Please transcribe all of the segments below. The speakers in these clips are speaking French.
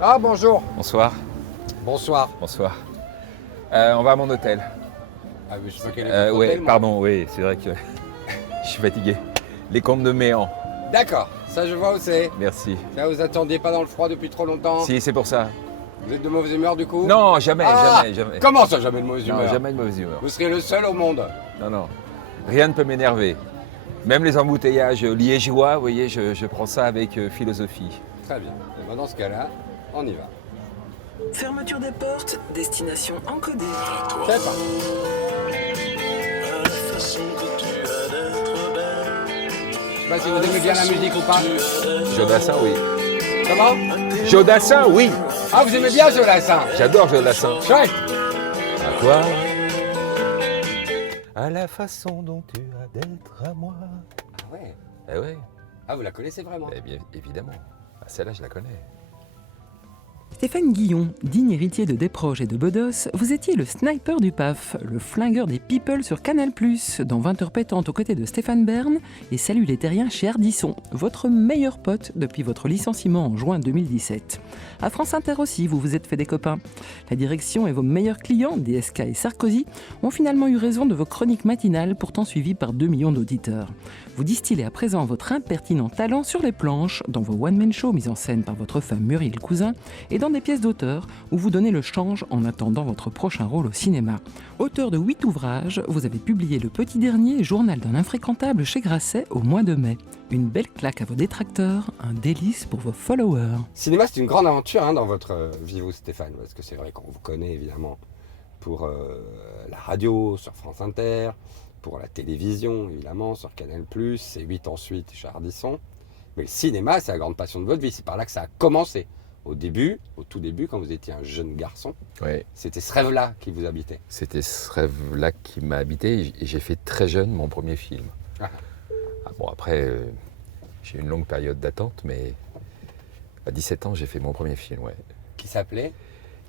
Ah, bonjour. Bonsoir. Bonsoir. Bonsoir. On va à mon hôtel. Ah, mais je sais pas quel est votre Oui, hôtel, moi. pardon, oui, c'est vrai que je suis fatigué. Les Comtes de Méan, D'accord, ça je vois où c'est. merci. Ça, vous attendiez pas dans le froid depuis trop longtemps. Si, c'est pour ça. Vous êtes de mauvaise humeur du coup? Non, jamais, Ah, jamais. comment ça, jamais de mauvaise Non, humeur? jamais de mauvaise humeur. Vous serez le seul au monde. Non, non. Rien ne peut m'énerver. Même les embouteillages liégeois, vous voyez, je prends ça avec philosophie. Très bien. Et ben, dans ce cas-là, on y va. Fermeture des portes, destination encodée. C'est parti. Je sais pas si vous aimez bien la musique ou pas. Jodassin, oui. Comment? Jodassin, oui. Ah, vous aimez bien Jolassin? J'adore Jodassin. Chouette. À toi. À la façon dont tu as d'être à moi. Ah ouais. Eh oui, Ah, vous la connaissez vraiment? eh bien, évidemment. Ah, celle-là, je la connais. Stéphane Guillon, digne héritier de Desproges et de Bedos, vous étiez le sniper du PAF, le flingueur des people sur Canal+, dans 20 heures pétantes aux côtés de Stéphane Bern et Salut les terriens chez Ardisson, votre meilleur pote depuis votre licenciement en juin 2017. À France Inter aussi, vous vous êtes fait des copains. La direction et vos meilleurs clients, DSK et Sarkozy, ont finalement eu raison de vos chroniques matinales pourtant suivies par 2 millions d'auditeurs. Vous distillez à présent votre impertinent talent sur les planches, dans vos one-man shows mis en scène par votre femme Muriel Cousin, et dans des pièces d'auteur où vous donnez le change en attendant votre prochain rôle au cinéma. Auteur de 8 ouvrages, vous avez publié Le Petit Dernier, journal d'un infréquentable chez Grasset au mois de mai. Une belle claque à vos détracteurs, un délice pour vos followers. Cinéma, c'est une grande aventure hein, dans votre vie, vous, Stéphane, parce que c'est vrai qu'on vous connaît évidemment pour la radio sur France Inter, pour la télévision évidemment sur Canal+, C8 ensuite chez Ardisson. Mais le cinéma, c'est la grande passion de votre vie, c'est par là que ça a commencé. Au début, au tout début, quand vous étiez un jeune garçon, Oui. c'était ce rêve-là qui vous habitait. C'était ce rêve-là qui m'a habité et j'ai fait très jeune mon premier film. Ah. Ah bon, après, j'ai eu une longue période d'attente, mais à 17 ans, j'ai fait mon premier film, ouais, Qui s'appelait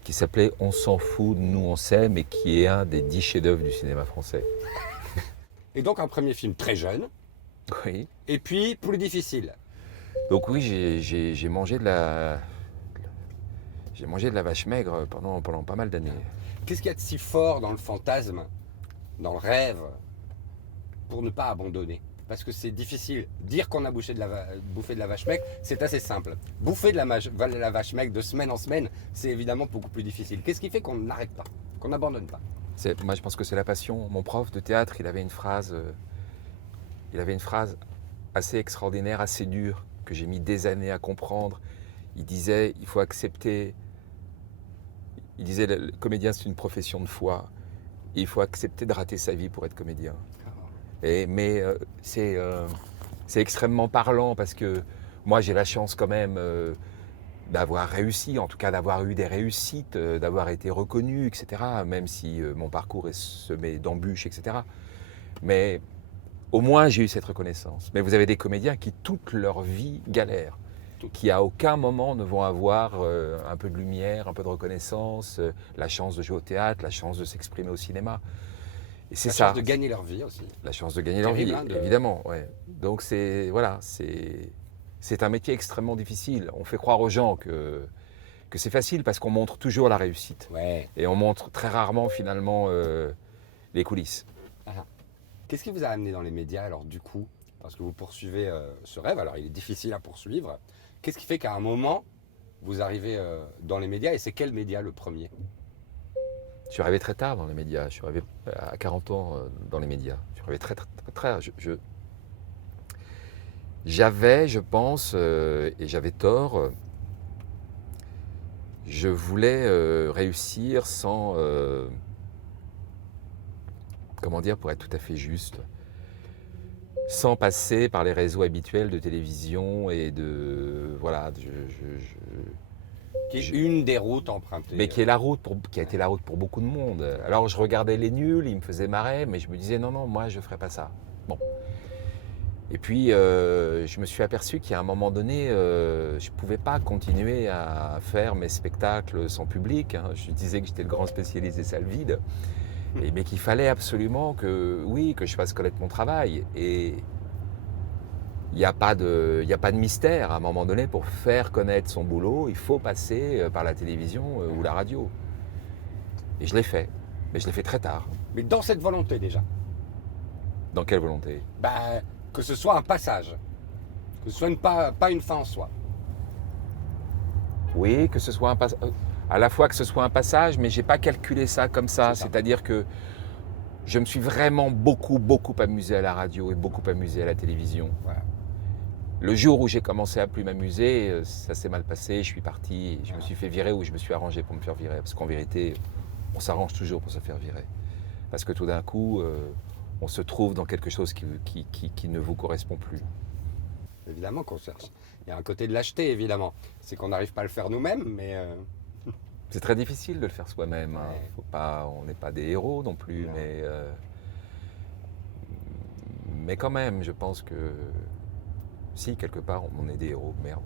qui s'appelait On s'en fout, nous on sait, mais qui est un des 10 chefs-d'œuvre du cinéma français. Et donc un premier film très jeune, Oui. et puis plus difficile. Donc oui, j'ai mangé de la... J'ai mangé de la vache maigre pendant pas mal d'années. Qu'est-ce qu'il y a de si fort dans le fantasme, dans le rêve, pour ne pas abandonner? Parce que c'est difficile. Dire qu'on a bouffé de la vache maigre, c'est assez simple. Bouffer de la vache maigre de semaine en semaine, c'est évidemment beaucoup plus difficile. Qu'est-ce qui fait qu'on n'arrête pas, qu'on n'abandonne pas? Moi, je pense que c'est la passion. Mon prof de théâtre, il avait une phrase assez extraordinaire, assez dure, que j'ai mis des années à comprendre. Il disait, il faut accepter... Il disait, le comédien, c'est une profession de foi. Et il faut accepter de rater sa vie pour être comédien. Mais c'est extrêmement parlant parce que moi, j'ai la chance quand même d'avoir réussi, en tout cas d'avoir eu des réussites, d'avoir été reconnu, etc. Même si mon parcours est semé d'embûches, etc. Mais au moins, j'ai eu cette reconnaissance. Mais vous avez des comédiens qui, toute leur vie, galèrent. Qui à aucun moment ne vont avoir un peu de lumière, un peu de reconnaissance, la chance de jouer au théâtre, la chance de s'exprimer au cinéma. Et c'est ça. La chance de gagner leur vie aussi. La chance de gagner leur vie, Terrible, hein, évidemment. Ouais. Donc c'est un métier extrêmement difficile. On fait croire aux gens que c'est facile parce qu'on montre toujours la réussite. Ouais. Et on montre très rarement finalement les coulisses. Ah. Qu'est-ce qui vous a amené dans les médias alors du coup? Parce que vous poursuivez ce rêve, alors il est difficile à poursuivre. Qu'est-ce qui fait qu'à un moment, vous arrivez dans les médias, et c'est quel média le premier? Je suis arrivé très tard dans les médias. Je suis arrivé à 40 ans dans les médias. Je suis arrivé très tard. J'avais, je pense, et j'avais tort, je voulais réussir sans... comment dire, pour être tout à fait juste, sans passer par les réseaux habituels de télévision et de... Voilà, Qui est une des routes empruntées. mais qui a été la route pour beaucoup de monde. Alors je regardais les nuls, ils me faisaient marrer, mais je me disais non, moi je ferais pas ça. Bon. Et puis je me suis aperçu qu'à un moment donné, je pouvais pas continuer à faire mes spectacles sans public. Hein. Je disais que j'étais le grand spécialiste des salles vides, mais qu'il fallait absolument que je fasse connaître mon travail. Et Il n'y a pas de mystère. À un moment donné, pour faire connaître son boulot, il faut passer par la télévision ou la radio. Et je l'ai fait. Mais je l'ai fait très tard. Mais dans cette volonté déjà, Dans quelle volonté? bah, que ce soit un passage, que ce soit pas une fin en soi. Oui, que ce soit un passage. À la fois que ce soit un passage, mais j'ai pas calculé ça comme ça. C'est ça. C'est-à-dire que je me suis vraiment beaucoup amusé à la radio et beaucoup amusé à la télévision. Voilà. Le jour où j'ai commencé à plus m'amuser, ça s'est mal passé, je suis parti, je me suis fait virer ou je me suis arrangé pour me faire virer. Parce qu'en vérité, on s'arrange toujours pour se faire virer. Parce que tout d'un coup, on se trouve dans quelque chose qui ne vous correspond plus. Évidemment qu'on cherche. Il y a un côté de lâcheté, évidemment. C'est qu'on n'arrive pas à le faire nous-mêmes, mais C'est très difficile de le faire soi-même. Hein. Ouais. Faut pas, on n'est pas des héros non plus, Non. mais quand même, je pense que si, quelque part, on est des héros. Merde.